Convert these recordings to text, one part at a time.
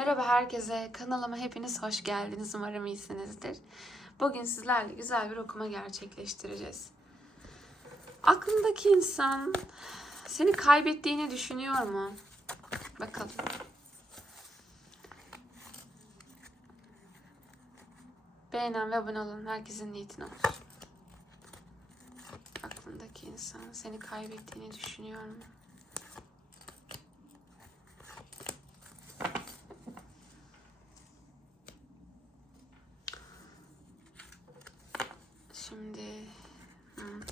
Merhaba herkese. Kanalıma hepiniz hoş geldiniz. Umarım iyisinizdir. Bugün sizlerle güzel bir okuma gerçekleştireceğiz. Aklındaki insan seni kaybettiğini düşünüyor mu? Bakalım. Beğenen ve abone olun. Herkesin niyetine olsun. Aklındaki insan seni kaybettiğini düşünüyor mu? Şimdi hmm.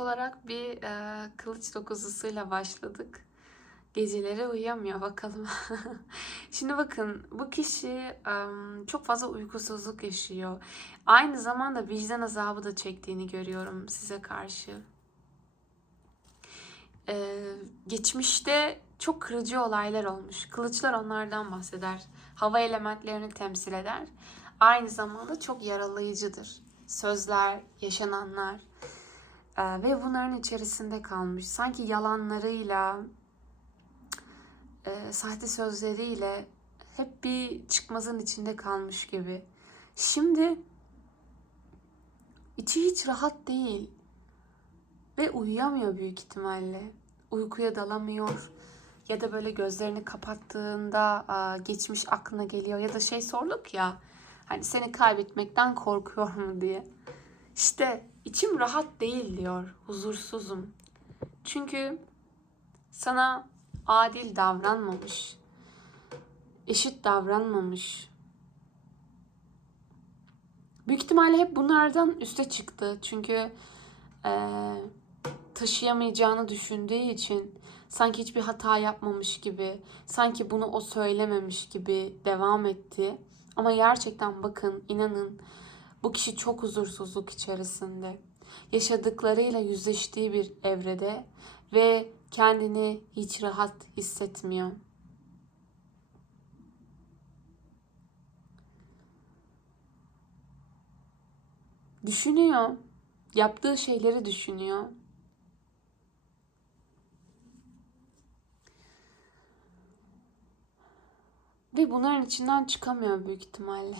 Olarak bir e, kılıç dokuzusuyla başladık. Geceleri uyuyamıyor bakalım. Şimdi bakın bu kişi em, çok fazla uykusuzluk yaşıyor. Aynı zamanda vicdan azabı da çektiğini görüyorum size karşı. Ee, geçmişte çok kırıcı olaylar olmuş. Kılıçlar onlardan bahseder. Hava elementlerini temsil eder. Aynı zamanda çok yaralayıcıdır. Sözler, yaşananlar ve bunların içerisinde kalmış. Sanki yalanlarıyla, e, sahte sözleriyle hep bir çıkmazın içinde kalmış gibi. Şimdi içi hiç rahat değil ve uyuyamıyor büyük ihtimalle. Uykuya dalamıyor ya da böyle gözlerini kapattığında aa, geçmiş aklına geliyor ya da şey sorduk ya hani seni kaybetmekten korkuyor mu diye. İşte içim rahat değil diyor, huzursuzum. Çünkü sana adil davranmamış, eşit davranmamış. Büyük ihtimalle hep bunlardan üste çıktı. Çünkü eee, taşıyamayacağını düşündüğü için sanki hiçbir hata yapmamış gibi, sanki bunu o söylememiş gibi devam etti. Ama gerçekten bakın, inanın bu kişi çok huzursuzluk içerisinde. Yaşadıklarıyla yüzleştiği bir evrede ve kendini hiç rahat hissetmiyor. Düşünüyor. Yaptığı şeyleri düşünüyor. Ve bunların içinden çıkamıyor büyük ihtimalle.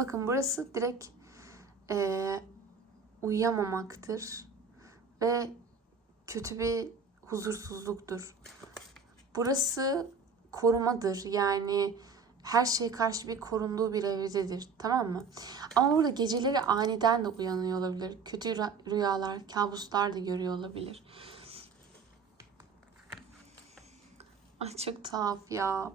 Bakın burası direkt eee, uyuyamamaktır ve kötü bir huzursuzluktur. Burası korumadır. Yani her şeye karşı bir korunduğu bir evrededir. Tamam mı? Ama burada geceleri aniden de uyanıyor olabilir. Kötü rü- rüyalar, kabuslar da görüyor olabilir. Ay çok tuhaf ya.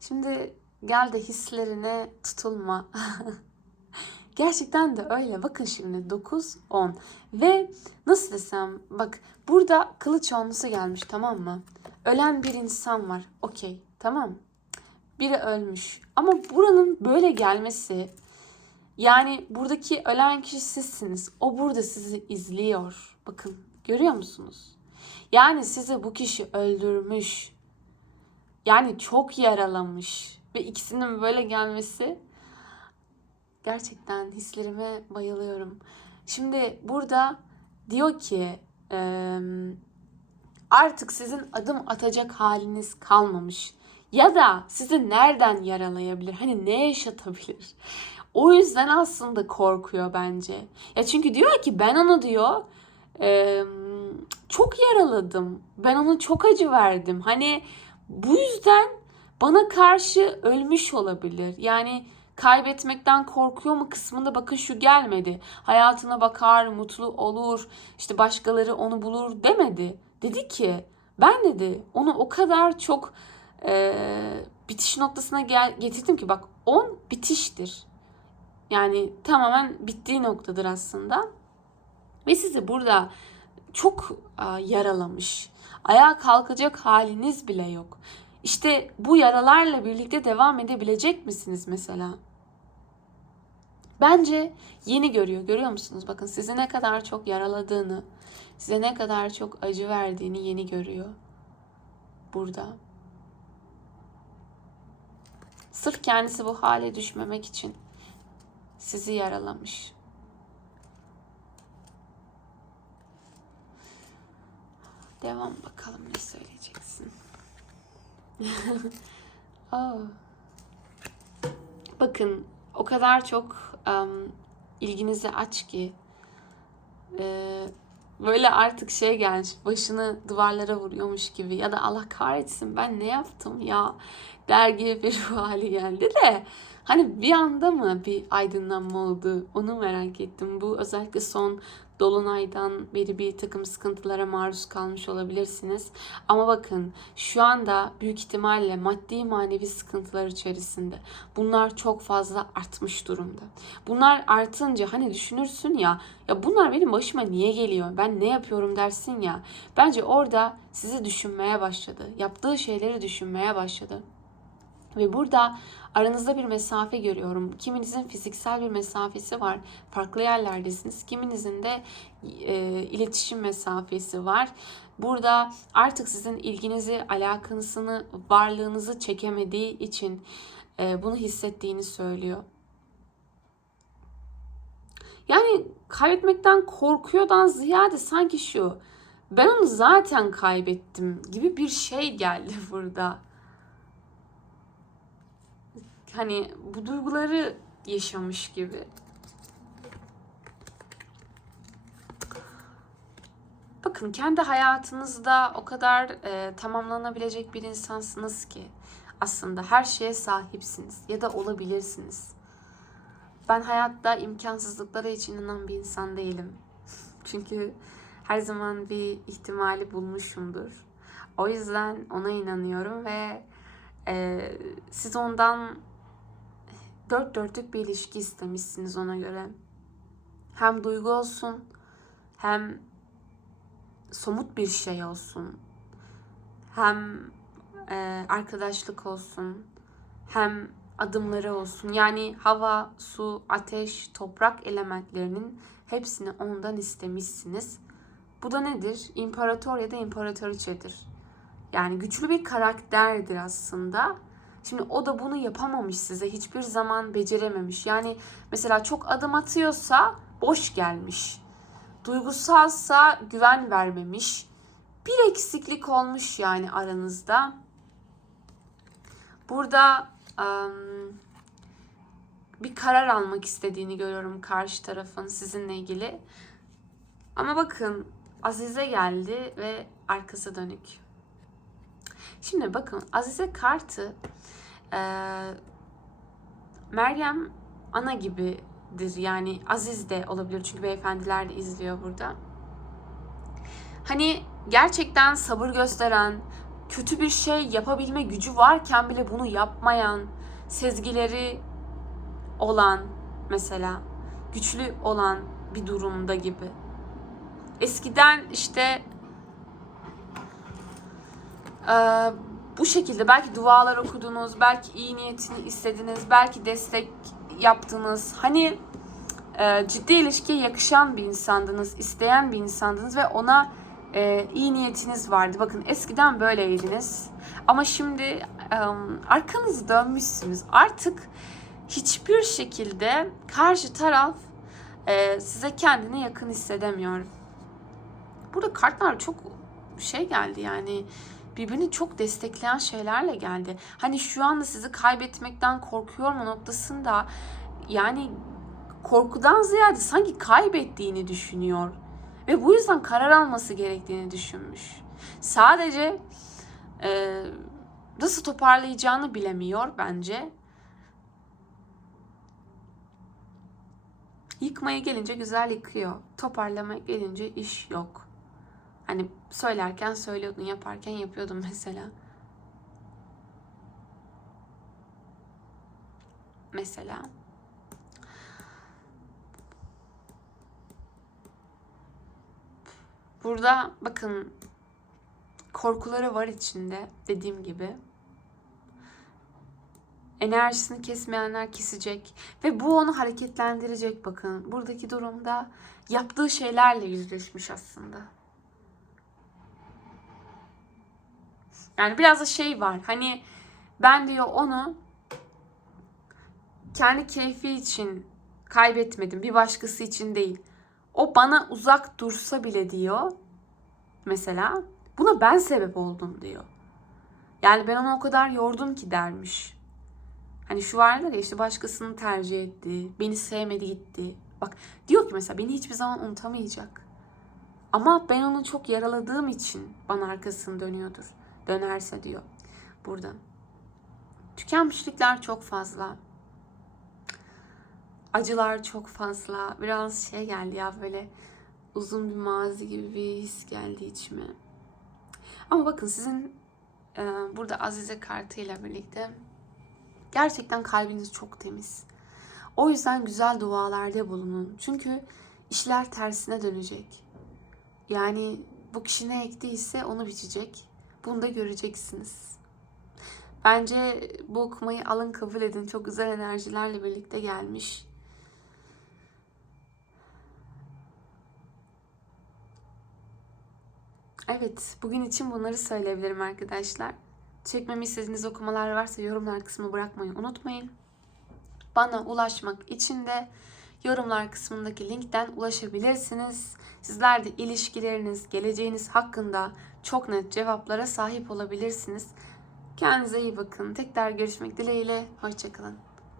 Şimdi gel de hislerine tutulma. Gerçekten de öyle. Bakın şimdi 9, 10. Ve nasıl desem bak burada kılıç onlusu gelmiş tamam mı? Ölen bir insan var. Okey tamam. Biri ölmüş. Ama buranın böyle gelmesi yani buradaki ölen kişi sizsiniz. O burada sizi izliyor. Bakın görüyor musunuz? Yani sizi bu kişi öldürmüş. Yani çok yaralamış. Ve ikisinin böyle gelmesi gerçekten hislerime bayılıyorum. Şimdi burada diyor ki artık sizin adım atacak haliniz kalmamış. Ya da sizi nereden yaralayabilir? Hani ne yaşatabilir? O yüzden aslında korkuyor bence. Ya çünkü diyor ki ben onu diyor çok yaraladım. Ben ona çok acı verdim. Hani bu yüzden bana karşı ölmüş olabilir. Yani kaybetmekten korkuyor mu kısmında bakın şu gelmedi. Hayatına bakar, mutlu olur, işte başkaları onu bulur demedi. Dedi ki ben dedi onu o kadar çok e, bitiş noktasına gel getirdim ki bak 10 bitiştir. Yani tamamen bittiği noktadır aslında. Ve sizi burada çok a, yaralamış. Ayağa kalkacak haliniz bile yok. İşte bu yaralarla birlikte devam edebilecek misiniz mesela? Bence yeni görüyor. Görüyor musunuz? Bakın sizi ne kadar çok yaraladığını, size ne kadar çok acı verdiğini yeni görüyor. Burada. Sırf kendisi bu hale düşmemek için sizi yaralamış. Devam bakalım ne söyleyeceksin. Aa. Bakın o kadar çok em, ilginizi aç ki e, böyle artık şey gelmiş başını duvarlara vuruyormuş gibi ya da Allah kahretsin ben ne yaptım ya der bir ruh hali geldi de hani bir anda mı bir aydınlanma oldu onu merak ettim. Bu özellikle son dolunaydan beri bir takım sıkıntılara maruz kalmış olabilirsiniz. Ama bakın şu anda büyük ihtimalle maddi manevi sıkıntılar içerisinde. Bunlar çok fazla artmış durumda. Bunlar artınca hani düşünürsün ya ya bunlar benim başıma niye geliyor? Ben ne yapıyorum dersin ya. Bence orada sizi düşünmeye başladı. Yaptığı şeyleri düşünmeye başladı. Ve burada aranızda bir mesafe görüyorum. Kiminizin fiziksel bir mesafesi var. Farklı yerlerdesiniz. Kiminizin de e, iletişim mesafesi var. Burada artık sizin ilginizi, alakanızını, varlığınızı çekemediği için e, bunu hissettiğini söylüyor. Yani kaybetmekten korkuyordan ziyade sanki şu ben onu zaten kaybettim gibi bir şey geldi burada. Hani bu duyguları yaşamış gibi. Bakın kendi hayatınızda o kadar e, tamamlanabilecek bir insansınız ki aslında her şeye sahipsiniz ya da olabilirsiniz. Ben hayatta imkansızlıklara hiç inanan bir insan değilim. Çünkü her zaman bir ihtimali bulmuşumdur. O yüzden ona inanıyorum ve e, siz ondan dört dörtlük bir ilişki istemişsiniz ona göre. Hem duygu olsun hem somut bir şey olsun. Hem e, arkadaşlık olsun. Hem adımları olsun. Yani hava, su, ateş, toprak elementlerinin hepsini ondan istemişsiniz. Bu da nedir? İmparator ya da imparatoriçedir. Yani güçlü bir karakterdir aslında. Şimdi o da bunu yapamamış size. Hiçbir zaman becerememiş. Yani mesela çok adım atıyorsa boş gelmiş. Duygusalsa güven vermemiş. Bir eksiklik olmuş yani aranızda. Burada um, bir karar almak istediğini görüyorum karşı tarafın sizinle ilgili. Ama bakın Azize geldi ve arkası dönük. Şimdi bakın Azize kartı e, Meryem ana gibidir. Yani Aziz de olabilir çünkü beyefendiler de izliyor burada. Hani gerçekten sabır gösteren, kötü bir şey yapabilme gücü varken bile bunu yapmayan, sezgileri olan mesela güçlü olan bir durumda gibi. Eskiden işte bu şekilde belki dualar okudunuz, belki iyi niyetini istediniz, belki destek yaptınız. Hani e, ciddi ilişkiye yakışan bir insandınız, isteyen bir insandınız ve ona e, iyi niyetiniz vardı. Bakın eskiden böyleydiniz. Ama şimdi e, arkanızı dönmüşsünüz. Artık hiçbir şekilde karşı taraf e, size kendini yakın hissedemiyor. Burada kartlar çok şey geldi yani birbirini çok destekleyen şeylerle geldi. Hani şu anda sizi kaybetmekten korkuyor mu noktasında yani korkudan ziyade sanki kaybettiğini düşünüyor. Ve bu yüzden karar alması gerektiğini düşünmüş. Sadece e, nasıl toparlayacağını bilemiyor bence. Yıkmaya gelince güzel yıkıyor. Toparlamaya gelince iş yok. Hani söylerken söylüyordun, yaparken yapıyordun mesela. Mesela. Burada bakın korkuları var içinde dediğim gibi. Enerjisini kesmeyenler kesecek ve bu onu hareketlendirecek bakın. Buradaki durumda yaptığı şeylerle yüzleşmiş aslında. Yani biraz da şey var. Hani ben diyor onu kendi keyfi için kaybetmedim. Bir başkası için değil. O bana uzak dursa bile diyor. Mesela Buna ben sebep oldum diyor. Yani ben onu o kadar yordum ki dermiş. Hani şu vardır ya işte başkasını tercih etti, beni sevmedi gitti. Bak diyor ki mesela beni hiçbir zaman unutamayacak. Ama ben onu çok yaraladığım için bana arkasını dönüyordur. Dönerse diyor burada. Tükenmişlikler çok fazla. Acılar çok fazla. Biraz şey geldi ya böyle uzun bir mazi gibi bir his geldi içime. Ama bakın sizin e, burada Azize kartıyla birlikte gerçekten kalbiniz çok temiz. O yüzden güzel dualarda bulunun. Çünkü işler tersine dönecek. Yani bu kişi ne ektiyse onu biçecek. Bunu da göreceksiniz. Bence bu okumayı alın kabul edin. Çok güzel enerjilerle birlikte gelmiş. Evet, bugün için bunları söyleyebilirim arkadaşlar. Çekmemi istediğiniz okumalar varsa yorumlar kısmına bırakmayı unutmayın. Bana ulaşmak için de yorumlar kısmındaki linkten ulaşabilirsiniz. Sizler de ilişkileriniz, geleceğiniz hakkında çok net cevaplara sahip olabilirsiniz. Kendinize iyi bakın. Tekrar görüşmek dileğiyle. Hoşçakalın.